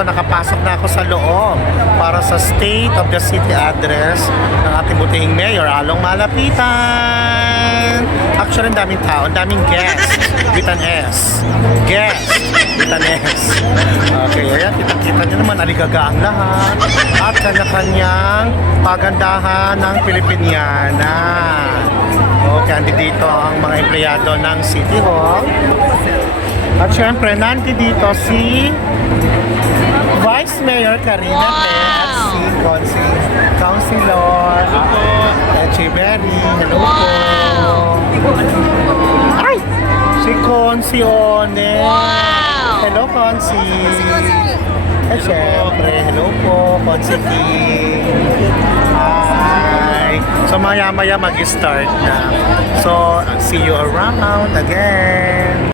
ito, nakapasok na ako sa loob para sa State of the City address ng ating butihing mayor, Along Malapitan. Actually, ang daming tao, ang daming guests with an S. Guests with an S. Okay, ayan, kita-kita nyo naman, aligaga ang lahat. At kanya-kanyang pagandahan ng Pilipiniana. Okay, andi dito ang mga empleyado ng City Hall. At syempre, nanti dito si Vice Mayor Karina Te at si Councilor Echeverry. Hello po. Ay! Si Concione. Hello, Conci. At syempre, hello po, Conci King. Hi. So maya-maya mag-start na. So, see you around again.